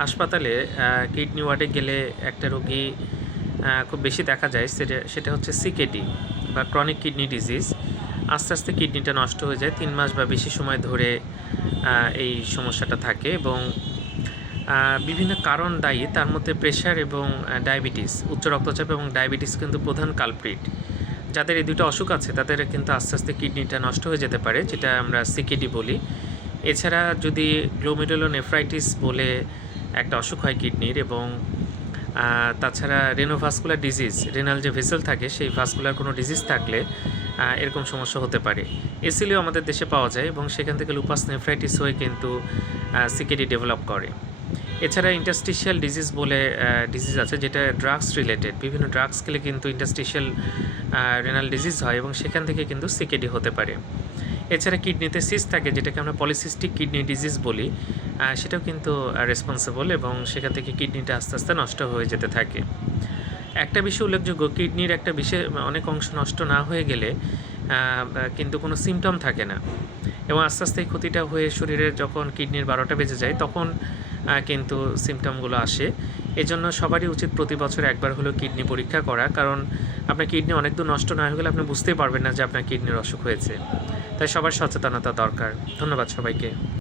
হাসপাতালে কিডনি ওয়ার্ডে গেলে একটা রোগী খুব বেশি দেখা যায়, সেটা হচ্ছে সিকেডি বা ক্রনিক কিডনি ডিজিজ। আস্তে আস্তে কিডনিটা নষ্ট হয়ে যায়, 3 মাস বা বেশি সময় ধরে এই সমস্যাটা থাকে এবং বিভিন্ন কারণ দায়ী। তার মধ্যে প্রেশার এবং ডায়াবেটিস, উচ্চ রক্তচাপ এবং ডায়াবেটিস কিন্তু প্রধান কালপ্রিট। যাদের এই দুটো অসুখ আছে তাদের কিন্তু আস্তে আস্তে কিডনিটা নষ্ট হয়ে যেতে পারে, যেটা আমরা সিকেডি বলি। এছাড়া যদি গ্লোমেরুলোনেফ্রাইটিস বলে একটা অসুখ হয় কিডনির, এবং তাছাড়া রেনোভাস্কুলার ডিজিজ, রেনাল যে ভেসেল থাকে সেই ভাস্কুলার কোনো ডিজিজ থাকলে এরকম সমস্যা হতে পারে। এসিলিও আমাদের দেশে পাওয়া যায় এবং সেখান থেকে লুপাস নেফ্রাইটিস হয়ে কিন্তু সিকেডি ডেভেলপ করে। এছাড়া ইন্টারস্টিশিয়াল ডিজিজ বলে ডিজিজ আছে, যেটা ড্রাগস রিলেটেড। বিভিন্ন ড্রাগস খেলে কিন্তু ইন্টারস্টিশিয়াল রেনাল ডিজিজ হয় এবং সেখান থেকে কিন্তু সিকেডি হতে পারে। এছাড়া কিডনিতে সিস্ট থাকে, যেটাকে আমরা পলিসিস্টিক কিডনি ডিজিজ বলি, সেটাও কিন্তু রেসপন্সিবল এবং সেখান থেকে কিডনিটা আস্তে আস্তে নষ্ট হয়ে যেতে থাকে। একটা বিষয় উল্লেখযোগ্য, কিডনির একটা বিশেষ অনেক অংশ নষ্ট না হয়ে গেলে কিন্তু কোনো সিমটম থাকে না, এবং আস্তে আস্তে এই ক্ষতিটা হয়ে শরীরে যখন কিডনির 12টা বেজে যায় তখন কিন্তু সিমটমগুলো আসে। এজন্য সবারই উচিত প্রতি বছর একবার হলেও কিডনি পরীক্ষা করা, কারণ আপনার কিডনি অনেক দূর নষ্ট না হয়ে গেলে আপনি বুঝতেই পারবেন না যে আপনার কিডনির অসুখ হয়েছে। তাই সবার সচেতনতা দরকার। ধন্যবাদ সবাইকে।